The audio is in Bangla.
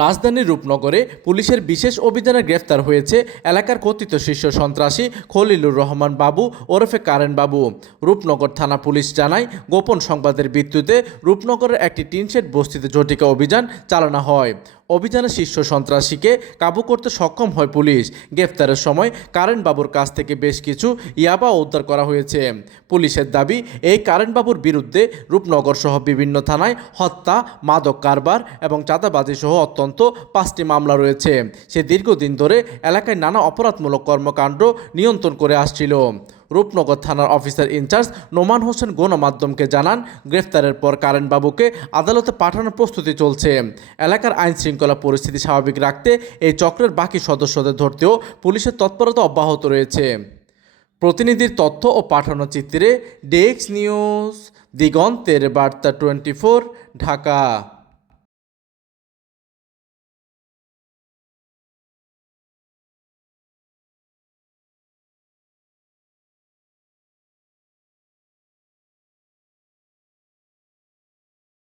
রাজধানীর রূপনগরে পুলিশের বিশেষ অভিযানে গ্রেফতার হয়েছে এলাকার কথিত শীর্ষ সন্ত্রাসী খলিলুর রহমান বাবু ওরফে কারেন বাবু। রূপনগর থানা পুলিশ জানায়, গোপন সংবাদের ভিত্তিতে রূপনগরের একটি টিনশেড বস্তিতে ঝটিকা অভিযান চালানো হয়। অভিযানে শীর্ষ সন্ত্রাসীকে কাবু করতে সক্ষম হয় পুলিশ। গ্রেফতারের সময় কারেন বাবুর কাছ থেকে বেশ কিছু ইয়াবা উদ্ধার করা হয়েছে। পুলিশের দাবি, এই কারেন বাবুর বিরুদ্ধে রূপনগর সহ বিভিন্ন থানায় হত্যা, মাদক কারবার এবং চাঁদাবাজি সহ অত্যন্ত 5টি মামলা রয়েছে। সে দীর্ঘদিন ধরে এলাকায় নানা অপরাধমূলক কর্মকাণ্ড নিয়ন্ত্রণ করে আসছিল। রূপনগর থানার অফিসার ইনচার্জ নোমান হোসেন গণমাধ্যমকে জানান, গ্রেফতারের পর কারেন বাবুকে আদালতে পাঠানোর প্রস্তুতি চলছে। এলাকার আইন শৃঙ্খলা পরিস্থিতি স্বাভাবিক রাখতে এই চক্রের বাকি সদস্যদের ধরতেও পুলিশের তৎপরতা অব্যাহত রয়েছে। প্রতিনিধির তথ্য ও পাঠানো চিত্রে ডেস্ক নিউজ, দিগন্তের বার্তা 24, ঢাকা।